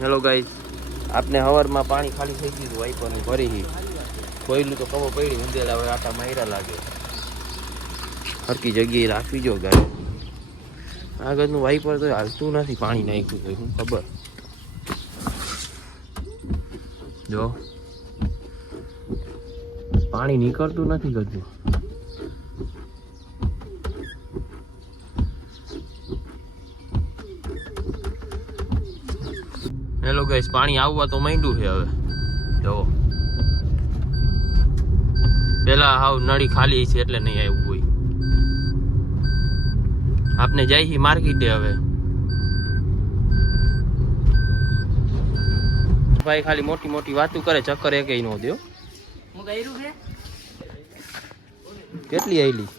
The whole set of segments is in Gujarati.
હેલો ગાઈસ, આપને હવારમાં પાણી ખાલી થઈ ગયું વાઈપરનું ભરી કોયલું તો ખબર પડી ઊંધેલા હવે આટા માર્યા લાગે. હરકી જગ્યાએ રાખવી જો ગાય. આગળનું વાઈપર તો હાલતું નથી, પાણી નાખ્યું તો શું ખબર. જો પાણી નીકળતું નથી કશું. હેલો ગાઈસ, પાણી આવવા તો માંડ્યું છે હવે. જો પેલા હાવ નળી ખાલી છે એટલે નહીં આવ્યું કોઈ. આપને જાય છે માર્કેટે હવે. ભાઈ ખાલી મોટી મોટી વાતો કરે, ચક્કર એકેય નો દો. હું કર્યું છે કેટલી આયલી?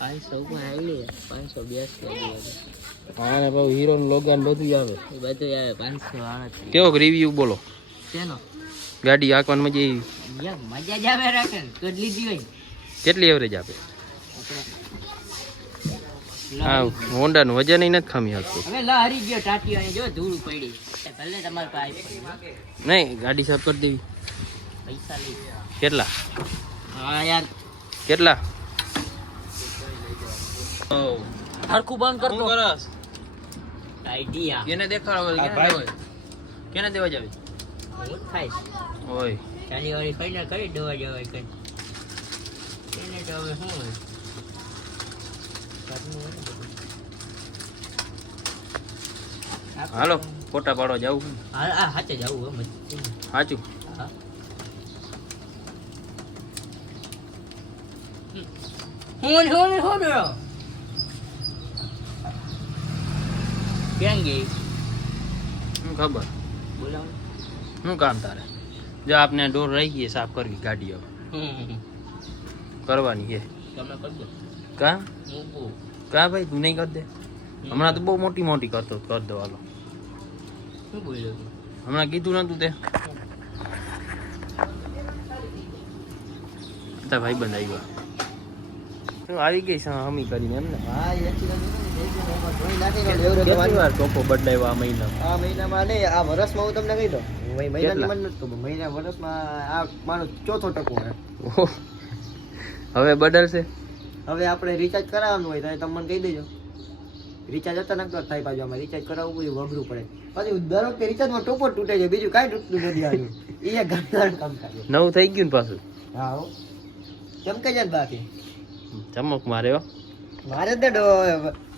500 માં આવેલી 582 હા ને બહુ હીરો નું લોગાન બધું આવે. એ બધું આવે 538. કેવો રિવ્યુ બોલો? શેનો? ગાડી આંકવાની મજા આવી? યાર મજા જ આવે રાખે કદ લીધી હોય. કેટલી એવરેજ આપે? હા, હોન્ડા નું વજન નથી ખામી આપતું. હવે લા હરી ગયો ટાટીઓ ને જો ધૂળ પડી. ભલે તમાર પાસે નહીં, ગાડી સાફ કરી દેવી. પૈસા લઈ કેટલા? હા યાર કેટલા? હરખું બંધ કર દો. કરસ આઈડિયા કેને દેખાડો? કેને દેવા જાવી? હું ખાઈશ ઓય ચાલી વાળી ફાઈનલ કરી દવા જવાય કઈ એને તો હવે શું હોય હાલો ફોટા પાડવા જાવું. હા આ હાચે જવું એમ સાચું. હા હું કેમ ગઈ શું ખબર? બોલાવ શું કામ તારે? જો આપને ડોર રહી ગઈ સાફ કરવી ગાડીઓ કરવાની છે. તમે કરી દો કા હું કા ભાઈ તું નહીં કર દે? હમણાં તો બહુ મોટી મોટી કરતો કર દો. હાલો શું બોલ્યો તું? હમણાં કીધું નતું તે તારા ભાઈ બંધ આવ્યા. શું આવી ગઈ છે હમી કરીને એમ ને? હા એક્સિડન્ટ ધોઈ નાખી કેટલી વાર ટોપો બદલાવ્યો આ મહિના? આ મહિનામાં નહીં, આ વર્ષમાં હું તમને કહી દઉં. મહિનાની કેટલા? મને નથી ખબર. મહિના વર્ષમાં આ મારો ચોથો ટકો છે. ઓહો, હવે બદલશે. હવે આપણે રિચાર્જ કરાવવાનું હોય તો તમે મને કહી દેજો. રિચાર્જ અચાનક તો થાય પાછું. આમાં રિચાર્જ કરાવવું બધું અઘરું પડે. પછી દર વખતે રિચાર્જમાં ટોપો જ તૂટે છે, બીજું કાંઈ તૂટતું નથી આવ્યું. એ એક ઘરદાર કામ થાય. નવું થઈ ગયું ને પાછું. હા હો કેમ કે છે બાકી ચમક માર્યો. મારે તો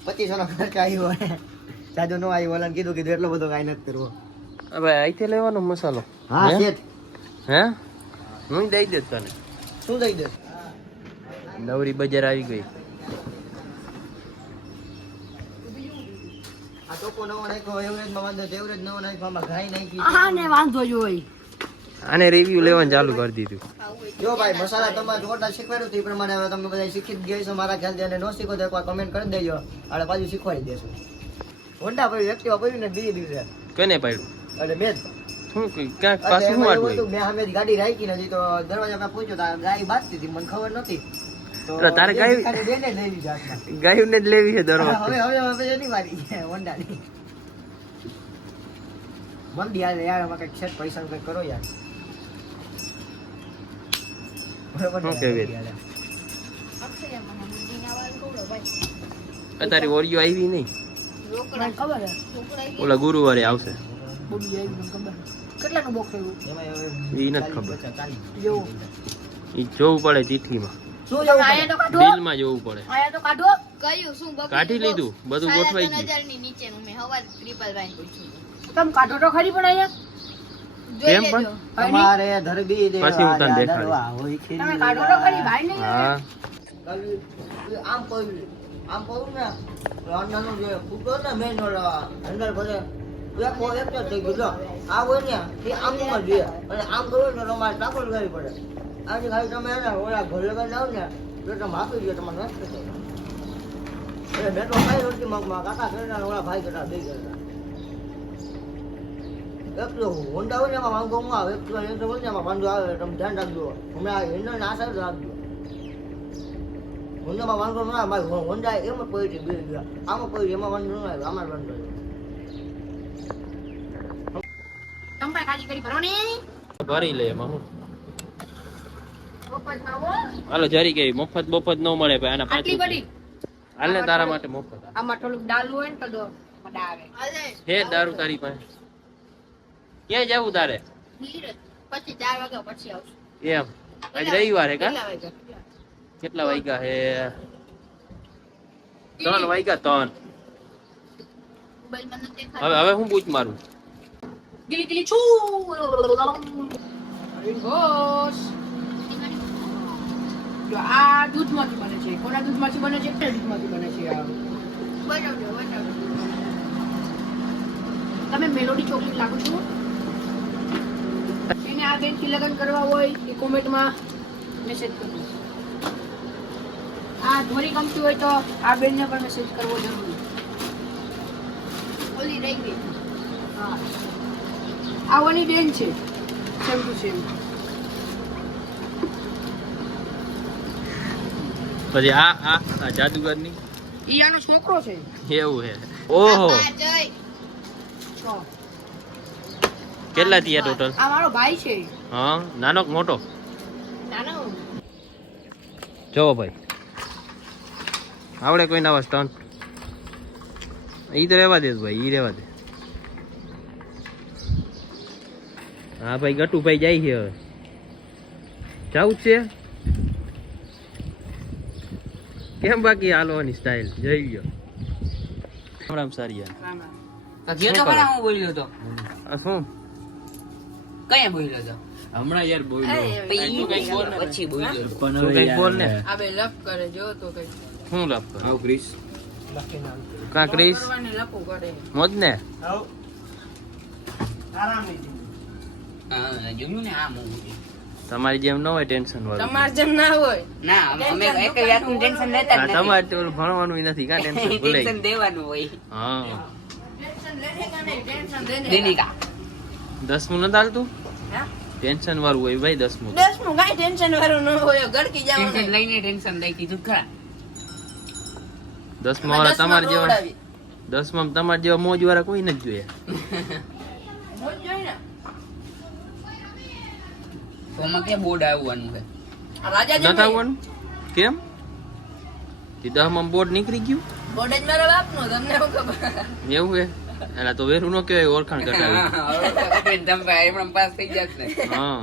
2500 નો ખર્ચ આવ્યો હોય. જાજો નો આવ્યો. ઓલાને કીધું એટલો બધો કાંઈ નથી કરવો. હવે અહીંથી લેવાનો મસાલો. હા હે? શેઠ હે હું દઈ દે તને. શું થઈ દે? નવરી બજાર આવી ગઈ. આ ટોપો નવો નાખ્યો, એવરેજમાં વાંધો છે. એવરેજ નવો નાખ્યો, આમાં ઘાઈ નાખી. આને વાંધો જ હોય. આને રિવ્યુ લેવાનું ચાલુ કરી દીધું. જો ભાઈ મસાલા તમારે જોરદાર શીખવાડ્યું હતું એ પ્રમાણે હવે તમે બધા શીખી જ ગયા છો મારા ખ્યાલથી. અને ન શીખો તો એકવાર કમેન્ટ કરી દેજો, અને પાછું શીખવાડી દેશું. હોન્ડા પડ્યું, એક્ટિવા પડ્યું ને બીજે દિવસે કેને પાડ્યું? એટલે મેં જ. શું ક્યાંક પાછું શું એમાં એવું વાટવું? હતું, મેં સામે ગાડી રાખી નથી તો દરવાજા પર પૂછ્યો તો ગાય બાંધતી હતી, મને ખબર નથી. તો એટલે તારે બે ગાય- ભિખારી બેને લઈ લીધી હાથમાં. ગાયું ને જ લેવી છે દર હવે વખતે. હવે હવે એની વારી છે હોન્ડાની. મંદી હાલે યાર, આમાં કંઈક છે પૈસાનું કંઈક કરો યાર. બરોબર ને? શું કહેવી? મંદી હાલે. અત્યારે ઓરિયો આવી નહીં, ખબર ઓલા ગુરુવારે આવશે. કેટલાનું બોક્સ આવ્યું એમાં હવે ઈ નથી ખબર. 40. જો ઈ જોવું પડે ચિઠ્ઠીમાં, શું જવું આયા તો કાઢો બિલમાં જોવું પડે. આયા તો કાઢો કયું શું બબલી કાઢી લીધું, બધું ગોઠવાઈ ગયું. 3000 ની નીચેનું મેં હવાર ટ્રિપલ વાઈન પૂછ્યું તમે કાઢો તો ખરી પણ આયા કેમ જોઈ પણ? લેજો તમારે ધરબી દેવા પછી હું તને દાદા દેખાડીશ. ડોહા હોય ખીરી તમે કાઢો તો ખરી ભાઈ નહીં હા આમ પડ્યું ને અંદરનું જે ફૂટો ને મેન અંદર બધે એક જ થઈ ગયું જો. આ હોય ને એ આમ જ જોઈએ, અને આમ કરો ને તમારે ટાકોર કરવી પડે. આજે ખાલી તમે એને ઓલા ઘર લગાવી જાવ ને તો તમે આપી દો, તમારે નષ્ટ થઈ જાય. એટલે મેં તો કઈ રોટી મગમાં કાકા કરીને ઓલા ભાઈ કરતા દઈ ગયા. એકલો હોન્ડા હોય ને એમાં વાંધો ન આવે, એકલો હોય ને એમાં વાંધો આવે. તમે ધ્યાન રાખજો. હમણાં એનો ના સાઈડ રાખજો. હોન્ડામાં વાંધો ન આવે. મારી હોન્ડા એમ જ પડી હતી બે ગયા, આમાં પડી એમાં વાંધો ન આવે, આમાં વાંધો આવે. ખાલી કરી ભરવાની ભરી લે એમાં હું મફતમાં હો. હાલો જરી કે મફત બફત ન મળે ભાઈ આના આટલી પાછું બધી હાલને તારા માટે મફત આમાં થોડુંક ડાલવું હોય ને તો દો મજા આવે હે દારૂ તારી પાસે ક્યાં જવું તારે પછી 4 વાગ્યા પછી આવશું એમ આજ રવિવાર હે કા કેટલા વાગ્યા? કેટલા વાગ્યા હે 3 વાગ્યા 3 મોબાઈલમાં નથી દેખાતું. હવે હું પૂછ મારું ગીલી ગીલી છું હોશ. જો આ દૂધમાંથી બને છે. કોના દૂધમાંથી બને છે? દૂધમાંથી બને છે આ. બતાવજો બતાવજો તમે મેલોડી ચોકલેટ લાગો છો? એને આ બેનથી લગ્ન કરવા હોય એ કોમેન્ટમાં મેસેજ કરજો. આ ધોરી ગમતી હોય તો આ બેનને પણ મેસેજ કરવો જરૂરી. ઓલી રહી ગઈ હા આવવાની બેન છે સેમ ટુ સેમ. પછી આ જાદુગરની ઈ આનો છોકરો છે. એવું હે ઓહો આ જય છો. કેટલા થયા ટોટલ આ મારો ભાઈ છે. હા નાનો કે મોટો નાનો જોવો ભાઈ આવડે કોઈ નવા સ્ટન્ટ ઈ તો રહેવા દે ભાઈ ઈ રહેવા દે હા ભાઈ ગટુભાઈ જાય છે હવે જાવું જ છે કેમ બાકી હાલવાની સ્ટાઇલ જઈ ગયો રામ સારી યાર રામ રામ. જે તો ખરા હું બોલ્યો તો આ શું કયા બોલ્યો તો હમણાં યાર બોલ્યો પછી બોલ્યો તું કઈક બોલ ને આ બે લપ કરે જો તો કઈ શું લાভ કર કા ક્રિસ કરવાને લપો કરે. મોજ ને હા જોયું ને આમ તમારી જેમ ન હોય ટેન્શન વાળું તમાર જેમ ના હોય. ના અમે એક વાતનું ટેન્શન લેતા જ હા, નથી તમારે તો ઓલું ભણવાનું નથી કા ટેન્શન ભૂલાઈ ટેન્શન દેવાનું હોય હા ટેન્શન લેને કા નહીં ટેન્શન દેને. દેનિકા 10મું નથી હાલતું હા? ટેન્શન વાળું હોય ભાઈ 10મું 10 નું કાંઈ ટેન્શન વાળું ન હોય ગડકી ટેન્શન જવાનું. લઈને ટેન્શન લઈ કીધું ખરા 10મા વાળા તમારા જેવા 10માં તમારા જેવા મોજ વાળા કોઈ નથી જોયા મોજ જોઈ ને. તો આમાં ક્યાં બોર્ડ આવવાનું છે આ રાજા જેમ નથી આવવાનું કેમ તે 10માં બોર્ડ નીકળી ગયું બોર્ડ જ મારા બાપનો તમને શું ખબર. એવું હે એલા તો વેરું ન કહેવાય ઓળખાણ કટાવી તમે એમણે પાસ થઈ જાત ને હા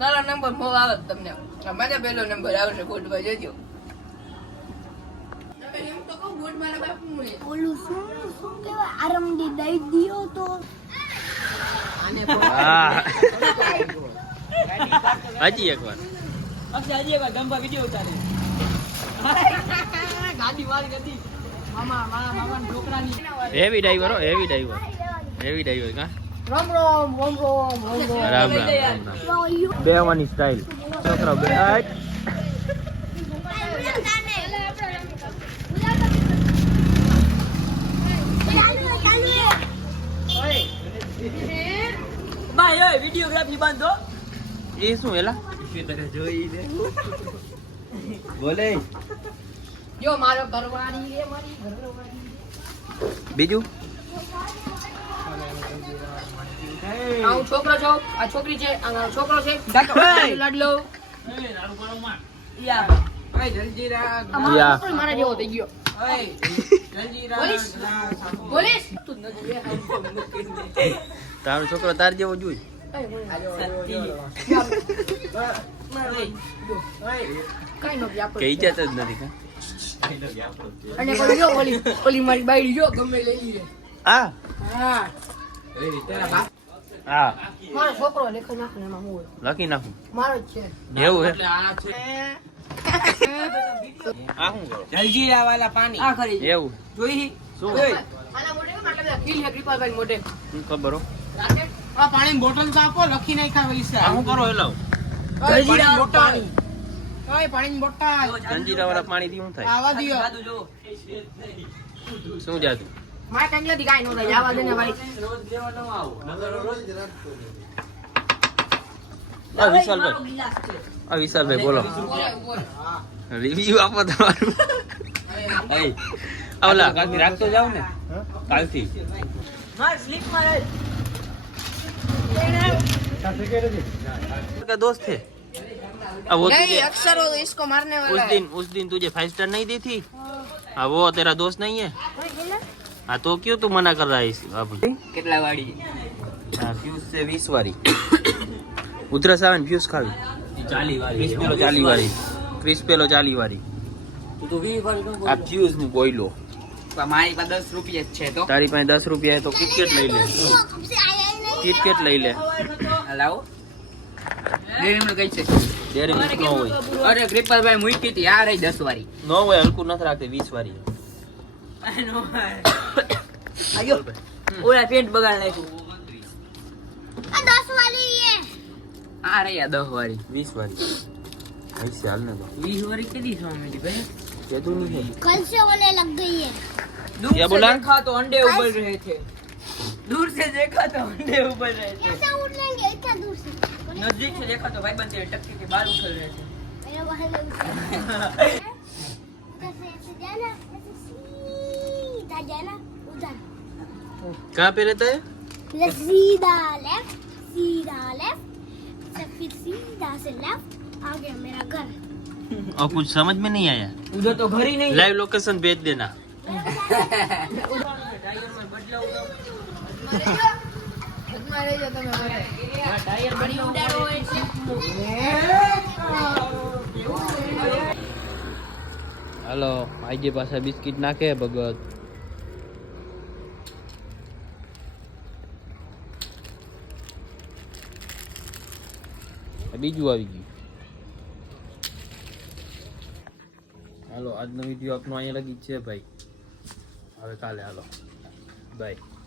તારો નંબર બહુ આવે છે તમને. મારો પહેલો નંબર આવશે બોર્ડમાં જોજો. તમે એમ તો કહો બોર્ડ મારા બાપનું છે. ઓલું શું કહેવાય આરમડી દઈ દિયો તો આને હા હજી એક વાર ગાડી વાળી હતી. મામા છોકરાની. હેવી ડ્રાઈવર હો હેવી ડ્રાઈવર કા રામ રામ રામ રામ રામ રામ. રામ બેવાની સ્ટાઇલ છોકરા બે એ શું એલા બોલે જો મારો ઘરવાળી રે મારી ઘરવાળી. બીજું આ હું છોકરો છું આ છોકરી છે આ મારો છોકરો છે લાડલો. યા. આ મારો છોકરો મારા જેવો થઈ ગયો. પોલીસ પોલીસ તું નથી. તારો છોકરો તાર જેવો જોઈ કઈ નો વ્યાપ કે ઈજ્જત જ નથી કા અને કોઈ જો ઓલી મારી બાયડી જો ગમે લઈ લીધે. આ હા હા મારો છોકરો લેખો નાખે ને એમાં હું હોય. લખી નાખું મારો જ છે. એવું હે જલજીરા વાલા પાણી આ ખરી એવું જોઈ શું આના મોઢે કેમ આટલા બધા કિલ છે કૃપાલભાઈ મોઢે શું ખબર હો રાતે આ પાણી બોટલ તો આપો લખી નાખ્યા વળી આ શું કરો એલાવ જલજીરા બોટલ. પાણી ઓય પાણી બોટલ જંજીરા વાળા પાણી થી શું થાય આવા દિયો શું જાતું મારા કાંગલાથી કાંઈ નો થાય આવા દે ને ભાઈ. વિશાલભાઈ બોલો રિવ્યુ આપો તમારું ઓલા કાલથી રાખતો જાવ ને કાલથી का दोस्त है अब वो नहीं तुझे अक्सर वो इसको मारने वाला है उस दिन तुझे 5 स्टार नहीं दी थी हाँ वो तेरा दोस्त नहीं है हाँ तो क्यों तू मना कर रहा है अब કેટલા વાળી हाँ फ्यूज से 20 वारी उधरस આવે ને ફ્યુઝ ખાવી 40 વાળી ક્રિસ્પેલો 40 વારી ક્રિસ્પેલો 40 વારી તું તો 20 વાળી નો આ ફ્યુઝ નું બોઈલો મારી પાસે 10 રૂપિયા જ છે તો તારી પાસે 10 રૂપિયા है तो કિટકેટ લઈ લે કિટકેટ લઈ લે લાવો ડેરી મિલ્ક કઈ છે ડેરી મિલ્ક નો હોય અરે કૃપાલભાઈ મૂકી હતી આ રહી 10 વાળી નો હોય હલકું નથી રાખતી 20 વારી આયો ઓલા પેન્ટ બગાડ નાખ્યું આ 10 વાળી है આ રહી આ 10 વાળી 20 वारी ऐसे हाल ना तो 20 वाली कितनी सोमेली भाई ये तो नहीं है कल से होने लग गई है दूर क्या से बोला? देखा तो अंडे उबल रहे थे दूर से देखा तो अंडे उबल रहे थे कैसे उड़ लेंगे इतना दूर से नजदीक से देखा तो भाई बनते टक्के के बाल उछल रहे थे मेरे वहां ले कैसे ऐसे जाना ऐसे सीधा जाना उधर कहाँ पे रहता है सीधा लेफ्ट फिर सीधा से लेफ्ट आ गया मेरा घर और कुछ समझ में नहीं आया उधर तो घर ही नहीं लाइव लोकेशन भेज देना મારે જો તમે મારે टायर મારી ઉડાડો એટલે हेलो आईजे पासा बिस्किट नाखे भगत बीजू આવી ગયું હાલો આજનો વિડિયો આપનો અહીંયા લગી જ છે ભાઈ હવે કાલે હાલો બાય